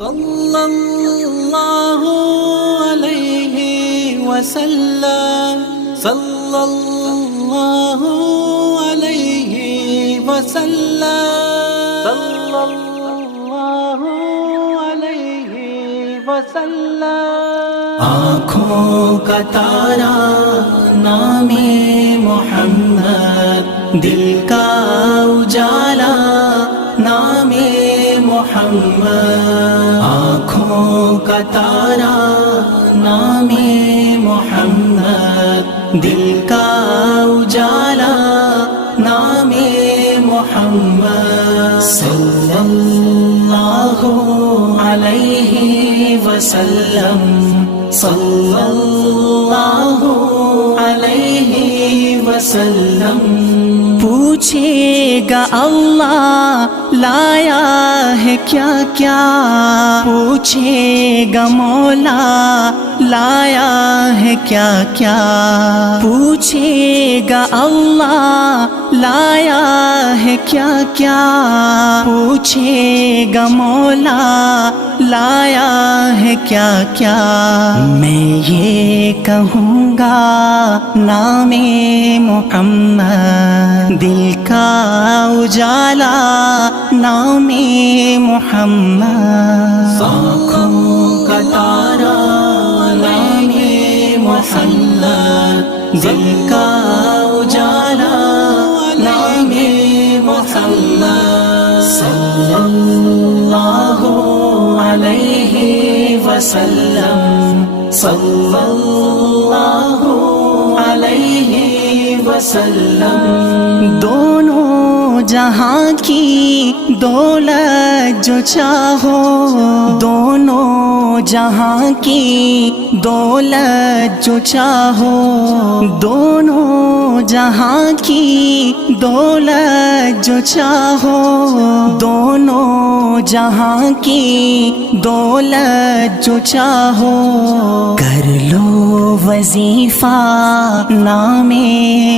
صلی اللہ علیہ وسلم، صلی اللہ علیہ وسلم، صلی اللہ علیہ وسلم۔ آنکھوں کا تارا نام محمد، دل کا اجالا نام محمد، آنکھوں کا تارا نام محمد، دل کا اجالا نام محمد، صلی اللہ علیہ وسلم، صلی اللہ علیہ وسلم۔ پوچھے گا اللہ لایا ہے کیا کیا، پوچھے گا مولا لایا ہے کیا کیا، پوچھے گا اللہ لایا ہے کیا کیا، پوچھے گا مولا لایا ہے کیا کیا۔ میں یہ کہوں گا نام محمد، دل کا اجالا نام محمد، آنکھوں کا تارا نام محمد، دل کا اجالا نام محمد، صلی اللہ علیہ وسلم، صلی اللہ علیہ وسلم۔ دونوں جہاں کی دولت جو چاہو، دونوں جہاں کی دولت جو چاہو، دونوں جہاں کی دولت جو چاہو، دونوں جہاں کی دولت جو چاہو، کر لو وظیفہ نام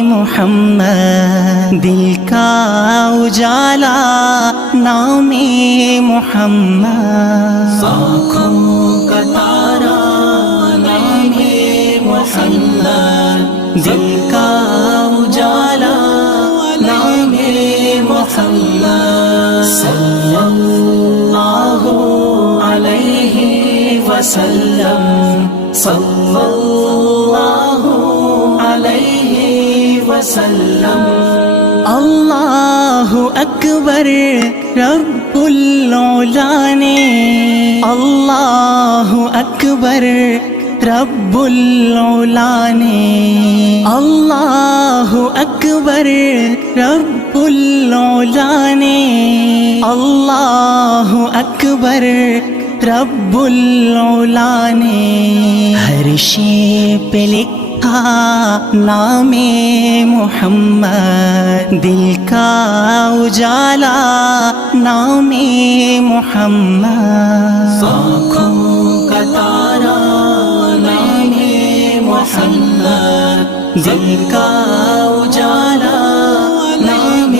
محمد، دل کا اجالا نام محمد، آنکھوں کا تارا نام محمد، دل کا اجالا نام محمد، صلی اللہ علیہ وسلم، صلی اللہ علیہ وسلم۔ اللہ اکبر رب العلا نے، اللہ اکبر رب العلا نے، اللہ اکبر رب العلا نے، اللہ اکبر رب العلا نے، ہر شے پہ لکھا نام محمد، دل کا اجالا نام محمد، آنکھوں کا تارا نام محمد، دل کا اجالا نام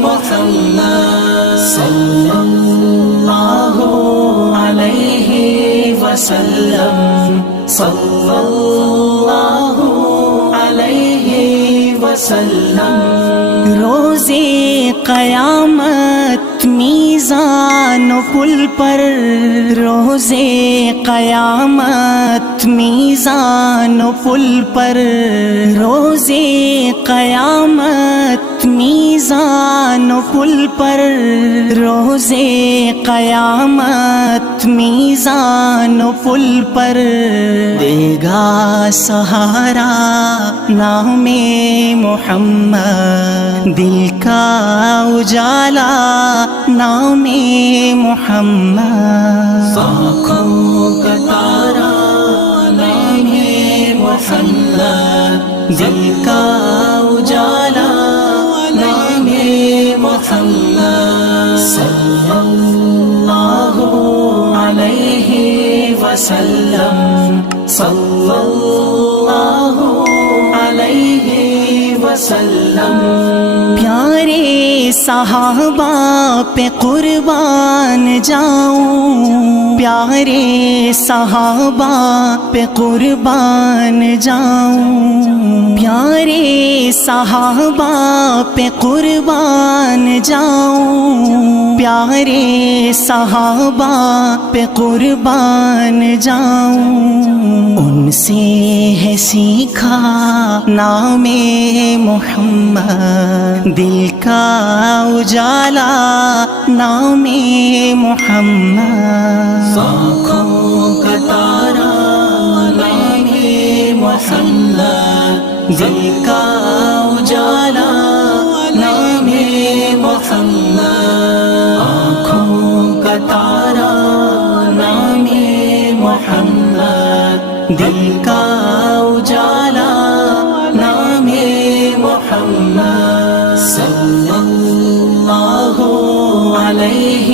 محمد، صلی اللہ علیہ وسلم، صلی اللہ علیہ وسلم۔ روز قیامت میزان و پل پر، روز قیامت میزان و پل پر، روز قیامت میزان و پل پر، روز قیامت میزان و پل پر، دے گا سہارا نام محمد، دل کا اجالا نام محمد، آنکھوں کا تارا نام محمد، دل کا اجالا نام محمد، صلی اللہ علیہ وسلم، صلی اللہ علیہ وسلم۔ پیارے صحابہ پہ قربان جاؤں، پیارے صحابہ پہ قربان جاؤں، پیارے صحابہ پہ قربان جاؤں، پیارے صحابہ پہ قربان جاؤں، ان سے ہے سیکھا نام محمد، دل کا اجالا نام محمد، آنکھوں کا تارا نام محمد، دل کا اجالا نام محمد، آنکھوں کا تارا نام محمد، دل کا اجالا نام محمد، صلی اللہ علیہ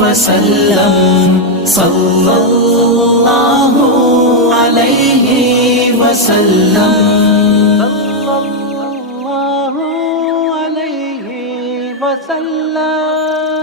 وسلم، صلی اللہ علیہ وسلم، صلی اللہ علیہ وسلم۔